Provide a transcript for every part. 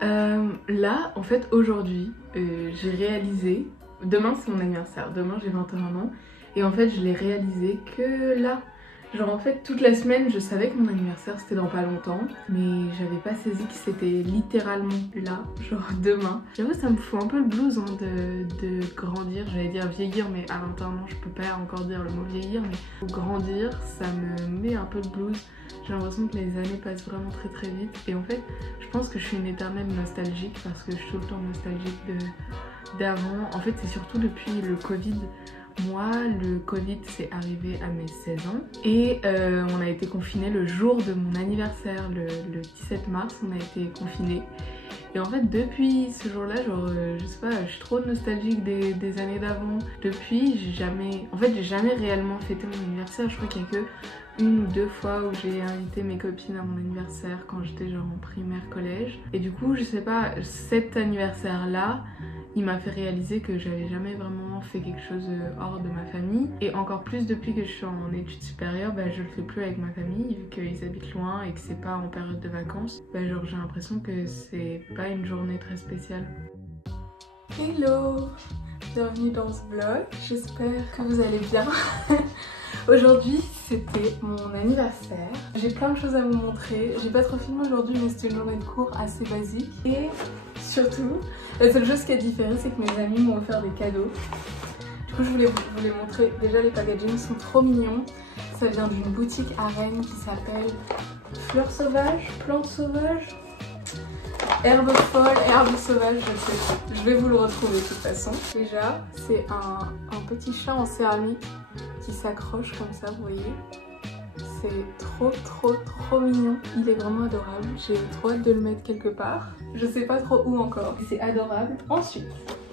Là, en fait, aujourd'hui, j'ai réalisé... Demain, c'est mon anniversaire. Demain, j'ai 21 ans. Et en fait, je l'ai réalisé que là. Genre, en fait, toute la semaine, je savais que mon anniversaire, c'était dans pas longtemps. Mais j'avais pas saisi que c'était littéralement là, genre demain. J'avoue, ça me fout un peu le blues hein, de grandir. J'allais dire vieillir, mais à 21 ans, je peux pas encore dire le mot vieillir. Mais grandir, ça me met un peu le blues. J'ai l'impression que les années passent vraiment très très vite. Et en fait, je pense que je suis une éternelle nostalgique parce que je suis tout le temps nostalgique d'avant. En fait, c'est surtout depuis le Covid. Moi, le Covid c'est arrivé à mes 16 ans et on a été confinés le jour de mon anniversaire, le 17 mars, on a été confinés. Et en fait, depuis ce jour-là, genre, je sais pas, je suis trop nostalgique des années d'avant. Depuis, j'ai jamais réellement fêté mon anniversaire. Je crois qu'il y a que une ou deux fois où j'ai invité mes copines à mon anniversaire quand j'étais genre en primaire, collège. Et du coup, je sais pas, cet anniversaire-là, il m'a fait réaliser que j'avais jamais vraiment fait quelque chose hors de ma famille. Et encore plus depuis que je suis en études supérieures, bah, je le fais plus avec ma famille, vu qu'ils habitent loin et que c'est pas en période de vacances. Bah, genre j'ai l'impression que c'est pas une journée très spéciale. Hello! Bienvenue dans ce vlog, j'espère que vous allez bien. Aujourd'hui c'était mon anniversaire. J'ai plein de choses à vous montrer. J'ai pas trop filmé aujourd'hui mais c'était une journée de cours assez basique. Et surtout, la seule chose qui a différé c'est que mes amis m'ont offert des cadeaux. Du coup je voulais vous les montrer. Déjà les packagings sont trop mignons. Ça vient d'une boutique à Rennes qui s'appelle Fleurs sauvages, plantes sauvages, herbe folle, herbe sauvage, je sais pas. Je vais vous le retrouver de toute façon. Déjà c'est un petit chat en céramique qui s'accroche comme ça, vous voyez. C'est trop mignon. Il est vraiment adorable. J'ai trop hâte de le mettre quelque part. Je sais pas trop où encore. C'est adorable. Ensuite,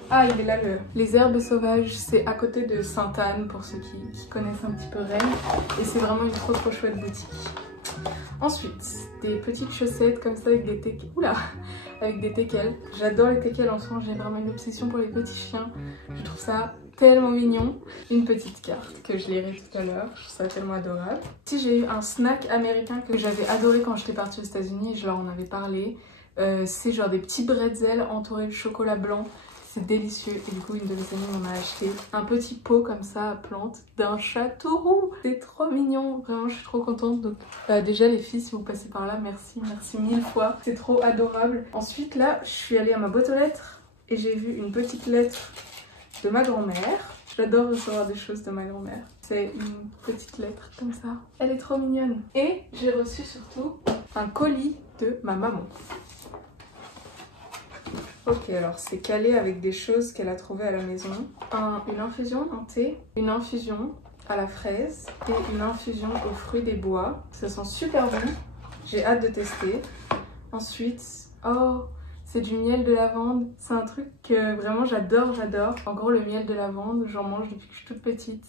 ah il est là les herbes sauvages. C'est à côté de Sainte-Anne pour ceux qui connaissent un petit peu Rennes. Et c'est vraiment une trop chouette boutique. Ensuite, des petites chaussettes comme ça avec des teckels. Oula, avec des teckels. J'adore les teckels en ce moment. J'ai vraiment une obsession pour les petits chiens. Je trouve ça tellement mignon. Une petite carte que je lirai tout à l'heure, je trouve ça tellement adorable. Ici j'ai eu un snack américain que j'avais adoré quand j'étais partie aux États-Unis et je leur en avais parlé. C'est genre des petits bretzels entourés de chocolat blanc. C'est délicieux et du coup une de mes amies m'en a acheté un petit pot comme ça à plantes d'un château roux. C'est trop mignon, vraiment je suis trop contente. Donc déjà les filles si vous passez par là, merci 1000 fois. C'est trop adorable. Ensuite là je suis allée à ma boîte aux lettres et j'ai vu une petite lettre de ma grand-mère. J'adore recevoir des choses de ma grand-mère. C'est une petite lettre comme ça. Elle est trop mignonne. Et j'ai reçu surtout un colis de ma maman. Ok, alors c'est calé avec des choses qu'elle a trouvées à la maison. Une infusion, un thé, une infusion à la fraise et une infusion aux fruits des bois. Ça sent super bon. J'ai hâte de tester. Ensuite, oh, c'est du miel de lavande. C'est un truc que vraiment j'adore. En gros, le miel de lavande, j'en mange depuis que je suis toute petite.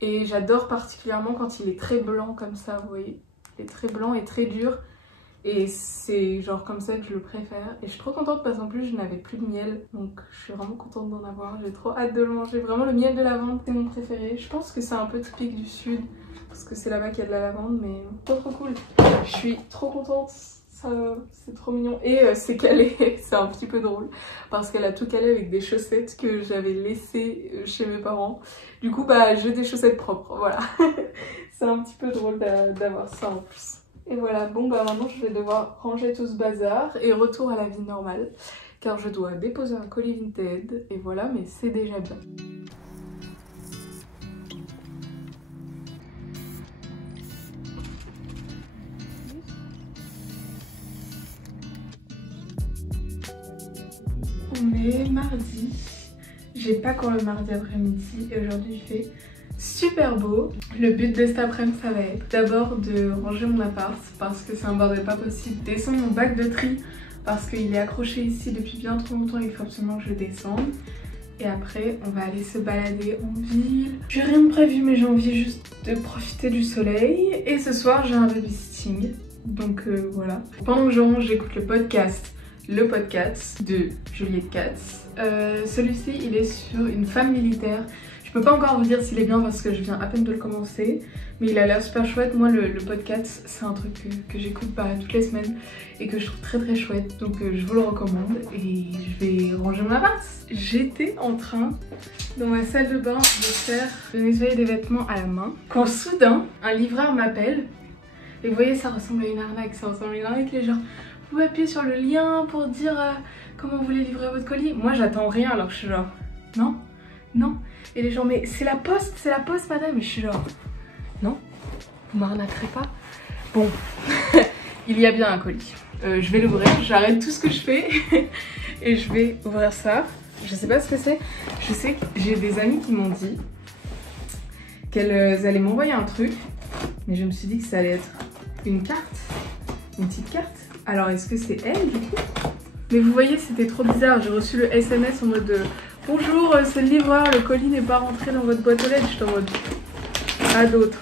Et j'adore particulièrement quand il est très blanc comme ça, vous voyez. Il est très blanc et très dur. Et c'est genre comme ça que je le préfère. Et je suis trop contente parce qu'en plus je n'avais plus de miel. Donc je suis vraiment contente d'en avoir. J'ai trop hâte de le manger. Vraiment le miel de lavande c'est mon préféré. Je pense que c'est un peu typique du sud. Parce que c'est là-bas qu'il y a de la lavande. Mais trop cool. Je suis trop contente. C'est trop mignon. Et c'est calé. C'est un petit peu drôle. Parce qu'elle a tout calé avec des chaussettes que j'avais laissées chez mes parents. Du coup bah j'ai des chaussettes propres. Voilà. C'est un petit peu drôle d'avoir ça en plus. Et voilà, bon bah maintenant je vais devoir ranger tout ce bazar et retour à la vie normale car je dois déposer un colis Vinted et voilà, mais c'est déjà bien. On est mardi, j'ai pas cours le mardi après-midi et aujourd'hui il fait super beau. Le but de cet après-midi ça va être d'abord de ranger mon appart parce que c'est un bordel pas possible. Descendre mon bac de tri parce qu'il est accroché ici depuis bien trop longtemps et il faut absolument que je descende. Et après on va aller se balader en ville. J'ai rien de prévu mais j'ai envie juste de profiter du soleil. Et ce soir j'ai un babysitting. Donc voilà. Pendant que je range j'écoute le podcast de Juliette Katz. Celui-ci il est sur une femme militaire. Je peux pas encore vous dire s'il est bien parce que je viens à peine de le commencer, mais il a l'air super chouette. Moi le podcast c'est un truc que j'écoute pas toutes les semaines et que je trouve très très chouette, donc je vous le recommande et je vais ranger mon appart. J'étais en train dans ma salle de bain de nettoyer des vêtements à la main quand soudain un livreur m'appelle et vous voyez ça ressemble à une arnaque, les gens vous pouvez appuyer sur le lien pour dire comment vous voulez livrer votre colis. Moi j'attends rien alors je suis genre non, non. Et les gens mais c'est la poste madame. Et je suis genre non, vous m'arnaquerez pas. Bon, il y a bien un colis. Je vais l'ouvrir, j'arrête tout ce que je fais et je vais ouvrir ça. Je sais pas ce que c'est. Je sais que j'ai des amis qui m'ont dit qu'elles allaient m'envoyer un truc, mais je me suis dit que ça allait être une carte, une petite carte. Alors est-ce que c'est elle du coup? Mais vous voyez c'était trop bizarre, j'ai reçu le SMS en mode bonjour c'est le livreur, le colis n'est pas rentré dans votre boîte aux lettres. J'étais en mode à d'autres.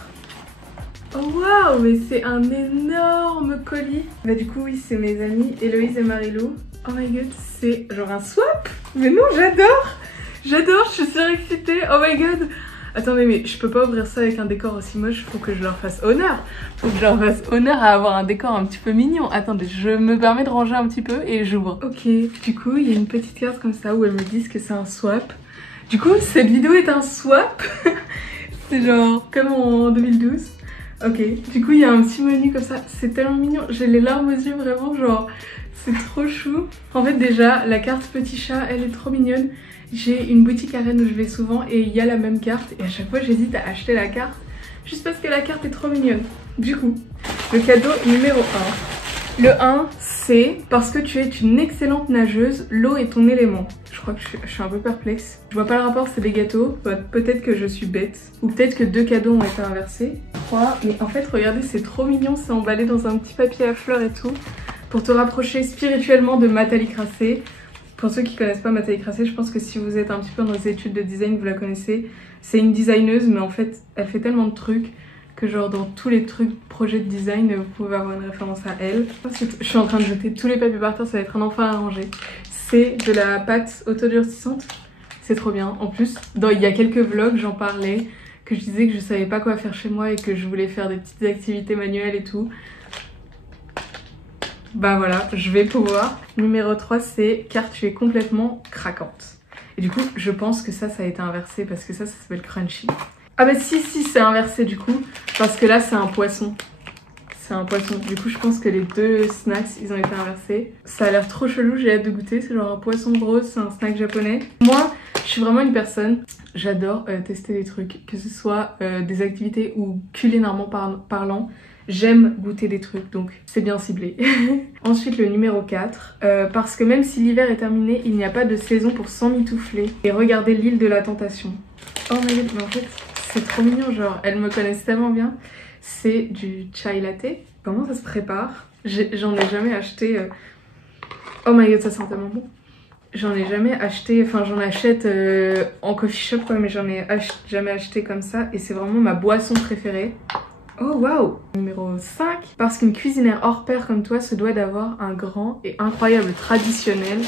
Oh waouh, mais c'est un énorme colis. Bah du coup oui c'est mes amis Héloïse et Marilou. Oh my god c'est genre un swap. Mais non j'adore, j'adore, je suis surexcitée. Oh my god. Attendez mais je peux pas ouvrir ça avec un décor aussi moche, faut que je leur fasse honneur. Faut que je leur fasse honneur à avoir un décor un petit peu mignon. Attendez, je me permets de ranger un petit peu et j'ouvre. Ok, du coup il y a une petite carte comme ça où elles me disent que c'est un swap. Du coup cette vidéo est un swap. C'est genre comme en 2012. Ok, du coup il y a un petit menu comme ça, c'est tellement mignon. J'ai les larmes aux yeux vraiment genre, c'est trop chou. En fait déjà la carte petit chat elle est trop mignonne. J'ai une boutique à Rennes où je vais souvent et il y a la même carte et à chaque fois j'hésite à acheter la carte juste parce que la carte est trop mignonne. Du coup, le cadeau numéro 1. Le 1 c'est parce que tu es une excellente nageuse, l'eau est ton élément. Je crois que je suis un peu perplexe. Je vois pas le rapport, c'est des gâteaux. Peut-être que je suis bête. Ou peut-être que 2 cadeaux ont été inversés. 3. Mais en fait regardez c'est trop mignon, c'est emballé dans un petit papier à fleurs et tout. Pour te rapprocher spirituellement de Mathalie Crassé. Pour ceux qui connaissent pas Mathalie Crassé, je pense que si vous êtes un petit peu dans les études de design, vous la connaissez. C'est une designeuse, mais en fait, elle fait tellement de trucs que genre dans tous les trucs, projets de design, vous pouvez avoir une référence à elle. Je suis en train de jeter tous les papiers par terre, ça va être un enfer à ranger. C'est de la pâte autodurcissante. C'est trop bien. En plus, il y a quelques vlogs, j'en parlais, que je disais que je savais pas quoi faire chez moi et que je voulais faire des petites activités manuelles et tout. Bah voilà, je vais pouvoir. Numéro 3 c'est car tu es complètement craquante. Et du coup je pense que ça a été inversé parce que ça s'appelle crunchy. Ah bah si c'est inversé du coup parce que là c'est un poisson. C'est un poisson. Du coup je pense que les 2 snacks ils ont été inversés. Ça a l'air trop chelou, j'ai hâte de goûter. C'est genre un poisson rose, c'est un snack japonais. Moi je suis vraiment une personne, j'adore tester des trucs. Que ce soit des activités ou culinairement parlant. J'aime goûter des trucs, donc c'est bien ciblé. Ensuite, le numéro 4. Parce que même si l'hiver est terminé, il n'y a pas de saison pour s'emmitoufler et regarder l'île de la tentation. Oh my god, mais en fait, c'est trop mignon, genre, elles me connaissent tellement bien. C'est du chai latte. Comment ça se prépare? J'en ai jamais acheté... Oh my god, ça sent tellement bon. J'en ai jamais acheté, enfin j'en achète en coffee shop quoi, mais j'en ai jamais acheté comme ça. Et c'est vraiment ma boisson préférée. Oh waouh! Numéro 5. Parce qu'une cuisinière hors pair comme toi se doit d'avoir un grand et incroyable traditionnel.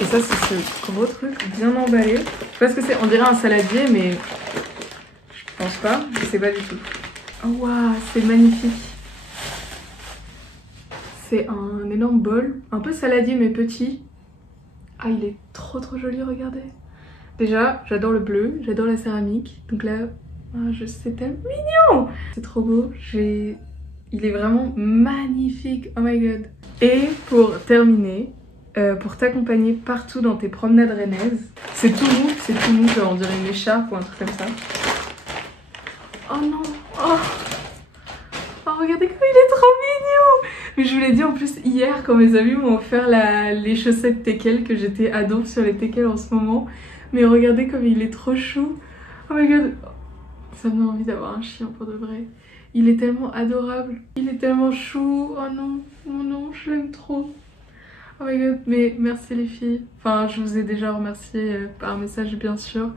Et ça c'est ce gros truc bien emballé. Je sais pas ce que c'est, on dirait un saladier mais je pense pas, je sais pas du tout. Oh waouh, c'est magnifique. C'est un énorme bol, un peu saladier mais petit. Ah il est trop joli, regardez. Déjà j'adore le bleu, j'adore la céramique. Donc là... Ah, c'est tellement mignon! C'est trop beau, il est vraiment magnifique, oh my god! Et pour terminer, pour t'accompagner partout dans tes promenades rennaises, c'est tout mou, genre on dirait une écharpe ou un truc comme ça. Oh non! Oh, oh regardez comme il est trop mignon! Mais je vous l'ai dit en plus hier quand mes amis m'ont offert les chaussettes teckel, que j'étais ado sur les teckel en ce moment. Mais regardez comme il est trop chou! Oh my god! Ça me donne envie d'avoir un chien pour de vrai. Il est tellement adorable. Il est tellement chou. Oh non, oh non, je l'aime trop. Oh my god, mais merci les filles. Enfin, je vous ai déjà remercié par message bien sûr.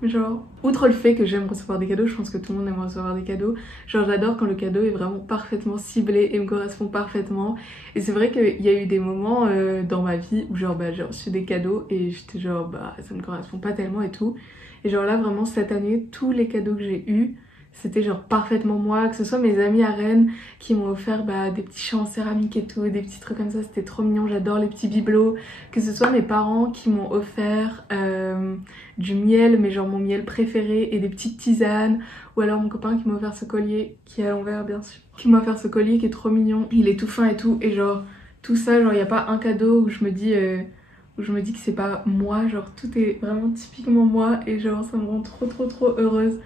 Mais genre, outre le fait que j'aime recevoir des cadeaux, je pense que tout le monde aime recevoir des cadeaux. Genre j'adore quand le cadeau est vraiment parfaitement ciblé et me correspond parfaitement. Et c'est vrai qu'il y a eu des moments dans ma vie où genre j'ai reçu des cadeaux et j'étais genre ça me correspond pas tellement et tout. Et genre là vraiment cette année, tous les cadeaux que j'ai eus, c'était genre parfaitement moi, que ce soit mes amis à Rennes qui m'ont offert des petits chats en céramique et tout, des petits trucs comme ça, c'était trop mignon, j'adore les petits bibelots. Que ce soit mes parents qui m'ont offert du miel, mais genre mon miel préféré, et des petites tisanes. Ou alors mon copain qui m'a offert ce collier, qui est à l'envers bien sûr, qui m'a offert ce collier qui est trop mignon, il est tout fin et tout. Et genre tout ça, genre y a pas un cadeau où je me dis que c'est pas moi, genre tout est vraiment typiquement moi. Et genre ça me rend trop heureuse.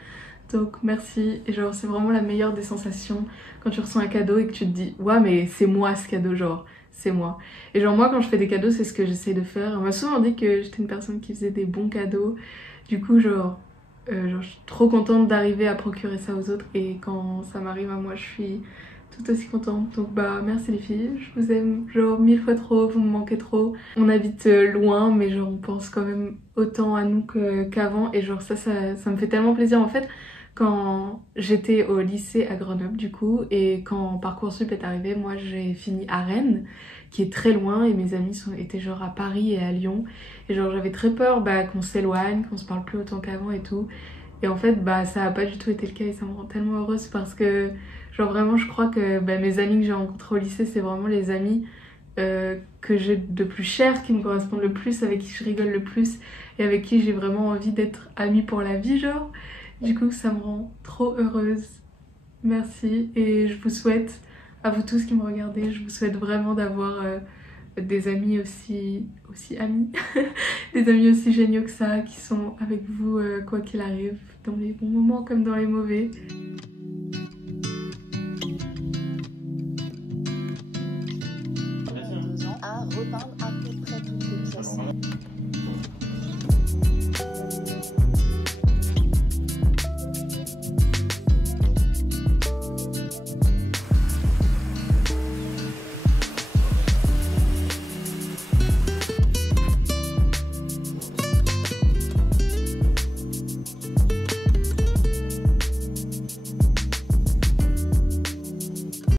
Donc merci, et genre c'est vraiment la meilleure des sensations quand tu reçois un cadeau et que tu te dis ouais mais c'est moi ce cadeau, genre c'est moi. Et genre moi quand je fais des cadeaux c'est ce que j'essaie de faire. On m'a souvent dit que j'étais une personne qui faisait des bons cadeaux. Du coup genre je suis trop contente d'arriver à procurer ça aux autres, et quand ça m'arrive à moi je suis tout aussi contente. Donc merci les filles, je vous aime genre 1000 fois trop, vous me manquez trop. On habite loin mais genre on pense quand même autant à nous qu'avant, et genre ça me fait tellement plaisir en fait. Quand j'étais au lycée à Grenoble du coup, et quand Parcoursup est arrivé, moi j'ai fini à Rennes qui est très loin, et mes amis étaient genre à Paris et à Lyon, et genre j'avais très peur qu'on s'éloigne, qu'on se parle plus autant qu'avant et tout. Et en fait ça a pas du tout été le cas, et ça me rend tellement heureuse parce que genre vraiment je crois que mes amis que j'ai rencontrés au lycée c'est vraiment les amis que j'ai de plus chers, qui me correspondent le plus, avec qui je rigole le plus et avec qui j'ai vraiment envie d'être amie pour la vie genre. Du coup ça me rend trop heureuse. Merci, et je vous souhaite, à vous tous qui me regardez, je vous souhaite vraiment d'avoir des amis aussi amis, des amis aussi géniaux que ça, qui sont avec vous quoi qu'il arrive, dans les bons moments comme dans les mauvais.